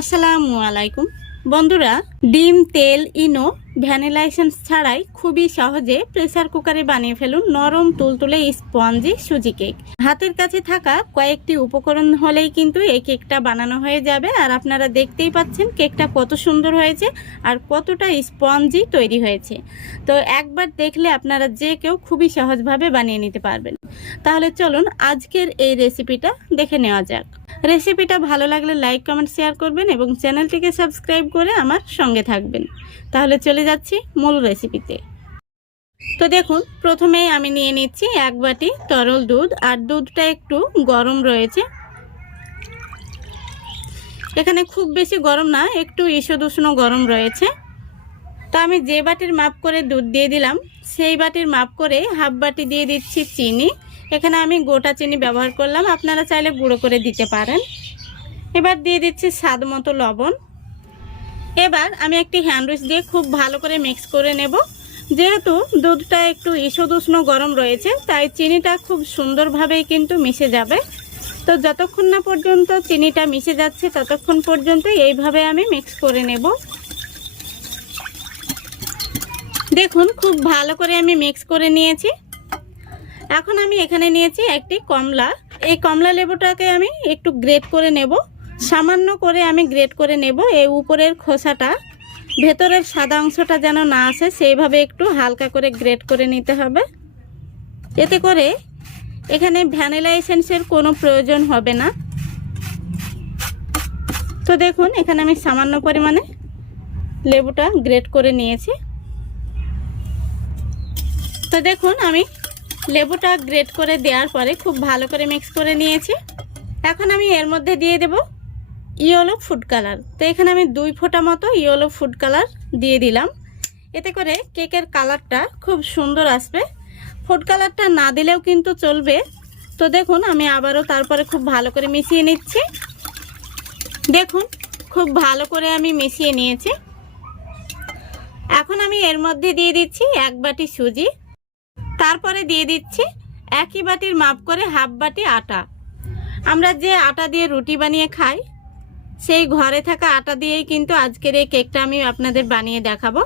আসসালামু আলাইকুম বন্ধুরা, ডিম, তেল, ইনো, ভ্যানিলা এসেন্স ছাড়াই খুবই সহজে প্রেসার কুকারে বানিয়ে ফেলুন নরম তুলতুলে স্পঞ্জি সুজি কেক। হাতের কাছে থাকা কয়েকটি উপকরণ হলেই কিন্তু এই কেকটা বানানো হয়ে যাবে। আর আপনারা দেখতেই পাচ্ছেন কেকটা কত সুন্দর হয়েছে আর কতটা স্পঞ্জি তৈরি হয়েছে। তো একবার দেখলে আপনারা যে কেউ খুবই সহজভাবে বানিয়ে নিতে পারবেন। তাহলে চলুন আজকের এই রেসিপিটা দেখে নেওয়া যাক। রেসিপিটা ভালো লাগলে লাইক, কমেন্ট, শেয়ার করবেন এবং চ্যানেলটিকে সাবস্ক্রাইব করে আমার সঙ্গে থাকবেন। তাহলে চলে যাচ্ছি মূল রেসিপিতে। তো দেখুন, প্রথমেই আমি নিয়ে নিচ্ছি 1 বাটি তরল দুধ। আর দুধটা একটু গরম রয়েছে, এখানে খুব বেশি গরম না, একটু ঈষৎ উষ্ণ গরম রয়েছে। তো আমি যে বাটির মাপ করে দুধ দিয়ে দিলাম সেই বাটির মাপ করে হাফ বাটি দিয়ে দিচ্ছি চিনি। এখানে আমি গোটা চিনি ব্যবহার করলাম, আপনারা চাইলে গুঁড়ো করে দিতে পারেন। এবার দিয়ে দিচ্ছি স্বাদ মতো লবণ। এবার আমি একটি হ্যান্ড উইস্ক দিয়ে খুব ভালো করে মিক্স করে নেব। যেহেতু দুধটা একটু ঈষৎ উষ্ণ গরম রয়েছে তাই চিনিটা খুব সুন্দরভাবেই কিন্তু মিশে যাবে। তো যতক্ষণ না পর্যন্ত চিনিটা মিশে যাচ্ছে ততক্ষণ পর্যন্ত এইভাবে আমি মিক্স করে নেব। দেখুন, খুব ভালো করে আমি মিক্স করে নিয়েছি। এখন আমি এখানে নিয়েছি একটি কমলা। এই কমলা লেবুটাকে আমি একটু গ্রেট করে নেব, সামান্য করে আমি গ্রেট করে নেব। এই উপরের খোসাটা, ভেতরের সাদা অংশটা যেন না আসে সেইভাবে একটু হালকা করে গ্রেট করে নিতে হবে। এতে করে এখানে ভ্যানিলা এসেন্সের কোনো প্রয়োজন হবে না। তো দেখুন, এখানে আমি সামান্য পরিমাণে লেবুটা গ্রেট করে নিয়েছি। তো দেখুন, আমি লেবুটা গ্রেট করে দেওয়ার পরে খুব ভালো করে মিক্স করে নিয়েছি। এখন আমি এর মধ্যে দিয়ে দেব ইয়েলো ফুড কালার। তো এখানে আমি 2 ফোঁটা মতো ইয়েলো ফুড কালার দিয়ে দিলাম। এতে করে কেকের কালারটা খুব সুন্দর আসবে। ফুড কালারটা না দিলেও কিন্তু চলবে। তো দেখুন, আমি আবারও তারপরে খুব ভালো করে মিশিয়ে নিচ্ছি। দেখুন, খুব ভালো করে আমি মিশিয়ে নিয়েছি। এখন আমি এর মধ্যে দিয়ে দিচ্ছি 1 বাটি সুজি। তারপরে দিয়ে দিচ্ছি একই বাটির মাপ করে হাফ বাটি আটা। আমরা যে আটা দিয়ে রুটি বানিয়ে খাই সেই ঘরে থাকা আটা দিয়েই কিন্তু আজকের এই কেকটা আমি আপনাদের বানিয়ে দেখাবো।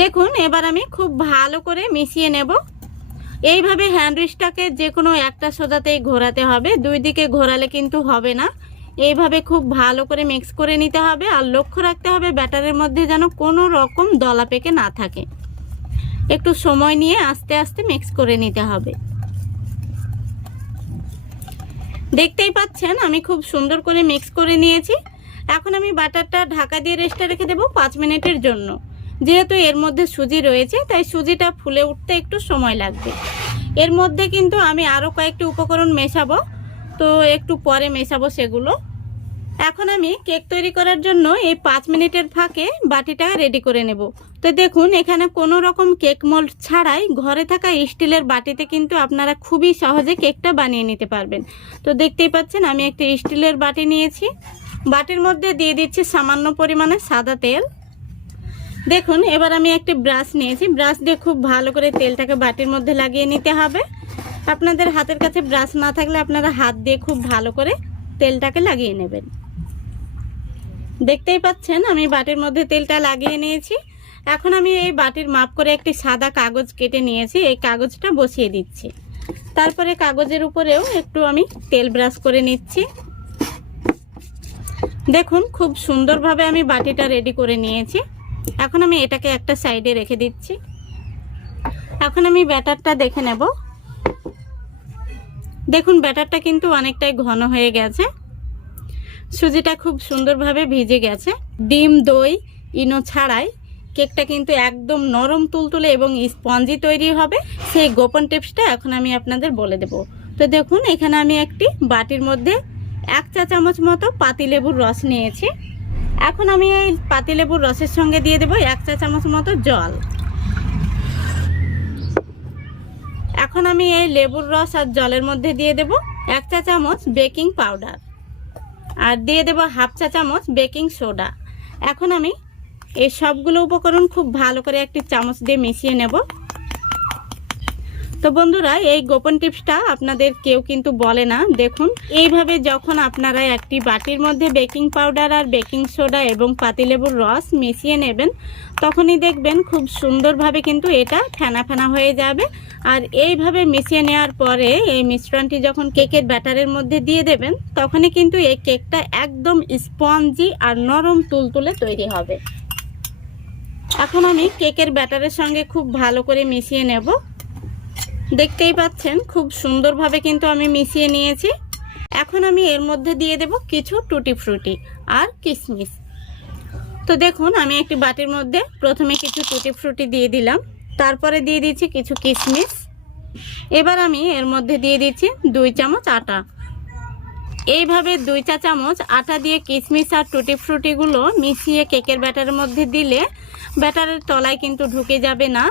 দেখুন, এবার আমি খুব ভালো করে মিশিয়ে নেব। এইভাবে হ্যান্ড উইস্কটাকে যে কোনো একটা সোজাতেই ঘোরাতে হবে, 2 দিকে ঘোরালে কিন্তু হবে না। এইভাবে খুব ভালো করে মিক্স করে নিতে হবে। আর লক্ষ্য রাখতে হবে ব্যাটারের মধ্যে যেন কোনো রকম দলা পেকে না থাকে। একটু সময় নিয়ে আস্তে আস্তে মিক্স করে নিতে হবে। দেখতেই পাচ্ছেন আমি খুব সুন্দর করে মিক্স করে নিয়েছি। এখন আমি বাটারটা ঢাকা দিয়ে রেস্টে রেখে দেব 5 মিনিটের জন্য। যেহেতু এর মধ্যে সুজি রয়েছে তাই সুজিটা ফুলে উঠতে একটু সময় লাগবে। এর মধ্যে কিন্তু আমি আরও কয়েকটি উপকরণ মেশাবো, তো একটু পরে মেশাবো সেগুলো। এখন আমি কেক তৈরি করার জন্য এই 5 মিনিটের ফাঁকে বাটিটা রেডি করে নেব। তো দেখুন, এখানে কোনো রকম কেক মোল্ড ছাড়াই ঘরে থাকা স্টিলের বাটিতে কিন্তু আপনারা খুবই সহজে কেকটা বানিয়ে নিতে পারবেন। তো দেখতেই পাচ্ছেন আমি একটা স্টিলের বাটি নিয়েছি। বাটির মধ্যে দিয়ে দিচ্ছি সামান্য পরিমাণে সাদা তেল। দেখুন, এবার আমি একটি ব্রাশ নিয়েছি। ব্রাশ দিয়ে খুব ভালো করে তেলটাকে বাটির মধ্যে লাগিয়ে নিতে হবে। আপনাদের হাতের কাছে ব্রাশ না থাকলে আপনারা হাত দিয়ে খুব ভালো করে তেলটাকে লাগিয়ে নেবেন। দেখতেই পাচ্ছেন আমি বাটির মধ্যে তেলটা লাগিয়ে নিয়েছি। এখন আমি এই বাটির মাপ করে একটি সাদা কাগজ কেটে নিয়েছি, এই কাগজটা বসিয়ে দিচ্ছি। তারপরে কাগজের উপরেও একটু আমি তেল ব্রাশ করে নিচ্ছি। দেখুন, খুব সুন্দরভাবে আমি বাটিটা রেডি করে নিয়েছি। এখন আমি এটাকে একটা সাইডে রেখে দিচ্ছি। এখন আমি ব্যাটারটা দেখে নেব। দেখুন, ব্যাটারটা কিন্তু অনেকটাই ঘন হয়ে গেছে। সুজিটা খুব সুন্দরভাবে ভিজে গেছে। ডিম, দই, ইনো ছাড়াই কেকটা কিন্তু একদম নরম তুলতুলে এবং স্পঞ্জি তৈরি হবে। সেই গোপন টিপসটা এখন আমি আপনাদের বলে দেব। তো দেখুন, এখানে আমি একটি বাটির মধ্যে 1 চা চামচ মতো পাতিলেবুর রস নিয়েছি। এখন আমি এই পাতিলেবুর রসের সঙ্গে দিয়ে দেব 1 চা চামচ মতো জল। এখন আমি এই লেবুর রস আর জলের মধ্যে দিয়ে দেব 1 চা চামচ বেকিং পাউডার আর দিয়ে দেব হাফ চা চামচ বেকিং সোডা। এখন আমি এই সবগুলো উপকরণ খুব ভালো করে একটি চামচ দিয়ে মিশিয়ে নেব। তো বন্ধুরা, এই গোপন টিপসটা আপনাদের কেউ কিন্তু বলে না। দেখুন, এইভাবে যখন আপনারা একটি বাটির মধ্যে বেকিং পাউডার আর বেকিং সোডা এবং পাতিলেবুর রস মিশিয়ে নেবেন, তখনই দেখবেন খুব সুন্দরভাবে কিন্তু এটা ফেনা ফেনা হয়ে যাবে। আর এইভাবে মিশিয়ে নেওয়ার পরে এই মিশ্রণটি যখন কেকের ব্যাটারের মধ্যে দিয়ে দেবেন, তখনই কিন্তু এই কেকটা একদম স্পঞ্জি আর নরম তুলতুলে তৈরি হবে। এখন আমি কেকের ব্যাটারের সঙ্গে খুব ভালো করে মিশিয়ে নেব। দেখতেই পাচ্ছেন খুব সুন্দরভাবে কিন্তু আমি মিশিয়ে নিয়েছি। এখন আমি এর মধ্যে দিয়ে দেব কিছু টুটি ফ্রুটি আর কিশমিশ। তো দেখুন, আমি একটি বাটির মধ্যে প্রথমে কিছু টুটি ফ্রুটি দিয়ে দিলাম, তারপরে দিয়ে দিচ্ছি কিছু কিশমিশ। এবার আমি এর মধ্যে দিয়ে দিচ্ছি 2 চামচ আটা। এইভাবে 2 চা চামচ আটা দিয়ে কিশমিশ আর টুটি ফ্রুটিগুলো মিশিয়ে কেকের ব্যাটারের মধ্যে দিলে ব্যাটারের তলায় কিন্তু ঢুকে যাবে না,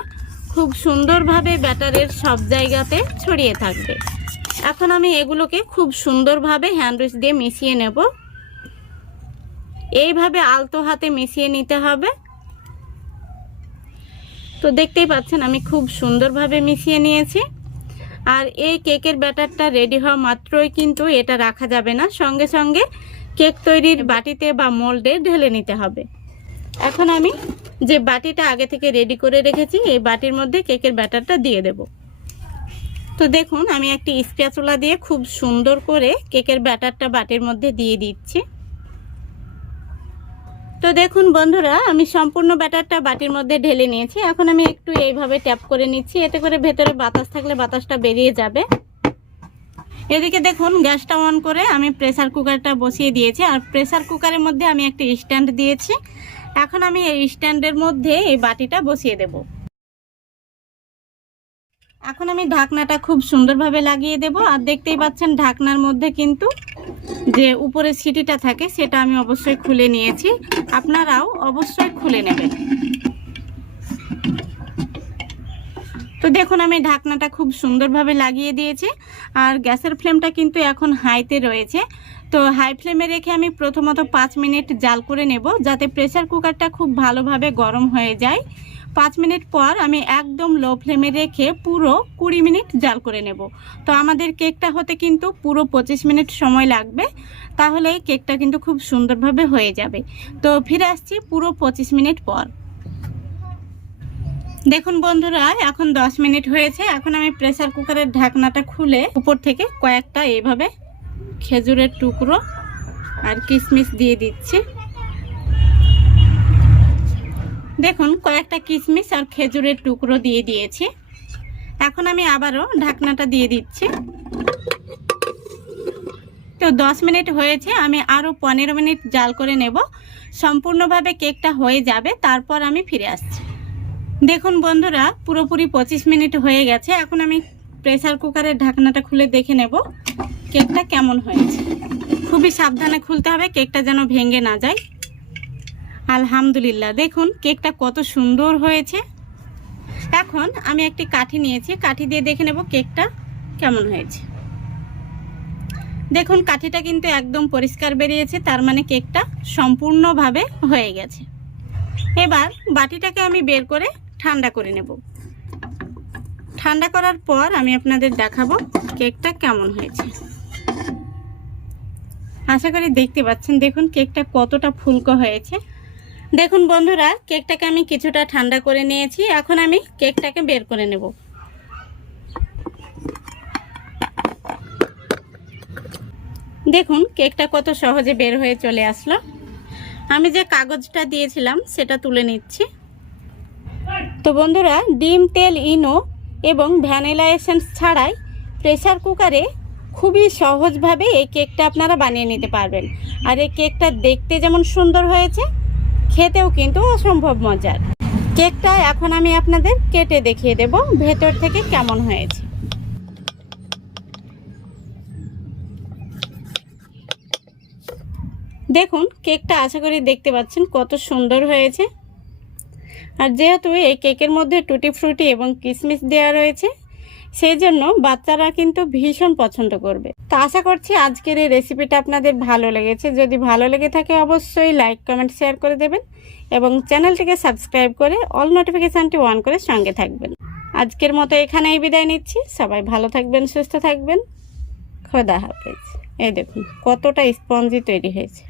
খুব সুন্দরভাবে ব্যাটারের সব জায়গাতে ছড়িয়ে থাকবে। এখন আমি এগুলোকে খুব সুন্দরভাবে হ্যান্ড উইচ দিয়ে মিশিয়ে নেব। এইভাবে আলতো হাতে মিশিয়ে নিতে হবে। তো দেখতেই পাচ্ছেন আমি খুব সুন্দরভাবে মিশিয়ে নিয়েছি। আর এই কেকের ব্যাটারটা রেডি হওয়া মাত্রই কিন্তু এটা রাখা যাবে না, সঙ্গে সঙ্গে কেক তৈরির বাটিতে বা মোল্ডে ঢেলে নিতে হবে। এখন আমি যে বাটিটা আগে থেকে রেডি করে রেখেছি, এই বাটির মধ্যে কেকের ব্যাটারটা দিয়ে দেব। তো দেখুন, আমি একটি স্প্যাচুলা দিয়ে খুব সুন্দর করে কেকের ব্যাটারটা বাটির মধ্যে দিয়ে দিচ্ছি। তো দেখুন বন্ধুরা, আমি সম্পূর্ণ ব্যাটারটা বাটির মধ্যে ঢেলে নিয়েছি। এখন আমি একটু এইভাবে ট্যাপ করে নিচ্ছি, এতে করে ভেতরে বাতাস থাকলে বাতাসটা বেরিয়ে যাবে। এদিকে দেখুন, গ্যাসটা অন করে আমি প্রেসার কুকারটা বসিয়ে দিয়েছি। আর প্রেসার কুকারের মধ্যে আমি একটা স্ট্যান্ড দিয়েছি। এখন আমি এই স্ট্যান্ডের মধ্যে এই বাটিটা বসিয়ে দেব। এখন আমি ঢাকনাটা খুব সুন্দরভাবে লাগিয়ে দেব। আর দেখতেই পাচ্ছেন ঢাকনার মধ্যে কিন্তু যে উপরে সিটিটা থাকে সেটা আমি অবশ্যই খুলে নিয়েছি, আপনারাও অবশ্যই খুলে নেবেন। তো দেখুন, আমি ঢাকনাটা খুব সুন্দরভাবে লাগিয়ে দিয়েছি। আর গ্যাসের ফ্লেমটা কিন্তু এখন হাইতে রয়েছে। তো হাই ফ্লেমে রেখে আমি প্রথমত 5 মিনিট জাল করে নেব, যাতে প্রেসার কুকারটা খুব ভালোভাবে গরম হয়ে যায়। 5 মিনিট পর আমি একদম লো ফ্লেমে রেখে পুরো 20 মিনিট জাল করে নেব। তো আমাদের কেকটা হতে কিন্তু পুরো 25 মিনিট সময় লাগবে, তাহলে কেকটা কিন্তু খুব সুন্দরভাবে হয়ে যাবে। তো ফিরে আসছি পুরো 25 মিনিট পর। দেখুন বন্ধুরা, এখন 10 মিনিট হয়েছে। এখন আমি প্রেসার কুকারের ঢাকনাটা খুলে উপর থেকে কয়েকটা এইভাবে খেজুরের টুকরো আর কিশমিশ দিয়ে দিচ্ছি। দেখুন, কয়েকটা কিশমিশ আর খেজুরের টুকরো দিয়ে দিয়েছি। এখন আমি আবারও ঢাকনাটা দিয়ে দিচ্ছি। তো 10 মিনিট হয়েছে, আমি আরও 15 মিনিট জাল করে নেব। সম্পূর্ণভাবে কেকটা হয়ে যাবে, তারপর আমি ফিরে আসছি। দেখুন বন্ধুরা, পুরোপুরি 25 মিনিট হয়ে গেছে। এখন আমি প্রেসার কুকারের ঢাকনাটা খুলে দেখে নেব কেকটা কেমন হয়েছে। খুবই সাবধানে খুলতে হবে, কেকটা যেন ভেঙে না যায়। আলহামদুলিল্লাহ, দেখুন কেকটা কত সুন্দর হয়েছে। এখন আমি একটি কাঠি নিয়েছি, কাঠি দিয়ে দেখে নেব কেকটা কেমন হয়েছে। দেখুন, কাঠিটা কিন্তু একদম পরিষ্কার বেরিয়েছে, তার মানে কেকটা সম্পূর্ণভাবে হয়ে গেছে। এবার বাটিটাকে আমি বের করে ঠান্ডা করে নেব। ঠান্ডা করার পর আমি আপনাদের দেখাবো কেকটা কেমন হয়েছে। আশা করি দেখতে পাচ্ছেন, দেখুন কেকটা কতটা ফুলকো হয়েছে। দেখুন বন্ধুরা, কেকটাকে আমি কিছুটা ঠান্ডা করে নিয়েছি। এখন আমি কেকটাকে বের করে নেব। দেখুন কেকটা কত সহজে বের হয়ে চলে আসলো। আমি যে কাগজটা দিয়েছিলাম সেটা তুলে নিচ্ছি। তো বন্ধুরা, ডিম, তেল, ইনো এবং ভ্যানিলা এসেন্স ছাড়াই প্রেসার কুকারে খুবই সহজভাবে এই কেকটা আপনারা বানিয়ে নিতে পারবেন। আর এই কেকটা দেখতে যেমন সুন্দর হয়েছে, খেতেও কিন্তু অসম্ভব মজার। কেকটা এখন আমি আপনাদের কেটে দেখিয়ে দেব ভেতর থেকে কেমন হয়েছে। দেখুন কেকটা আশা করি দেখতে পাচ্ছেন কত সুন্দর হয়েছে। আর যেহেতু এই কেকের মধ্যে টুটি ফ্রুটি এবং কিশমিশ দেওয়া রয়েছে, সেই জন্য বাচ্চারা কিন্তু ভীষণ পছন্দ করবে। তো আশা করছি আজকের এই রেসিপিটা আপনাদের ভালো লেগেছে। যদি ভালো লেগে থাকে অবশ্যই লাইক, কমেন্ট, শেয়ার করে দেবেন এবং চ্যানেলটিকে সাবস্ক্রাইব করে অল নোটিফিকেশানটি অন করে সঙ্গে থাকবেন। আজকের মতো এখানেই বিদায় নিচ্ছি। সবাই ভালো থাকবেন, সুস্থ থাকবেন। খোদা হাফেজ। এই দেখুন কতটা স্পঞ্জি তৈরি হয়েছে।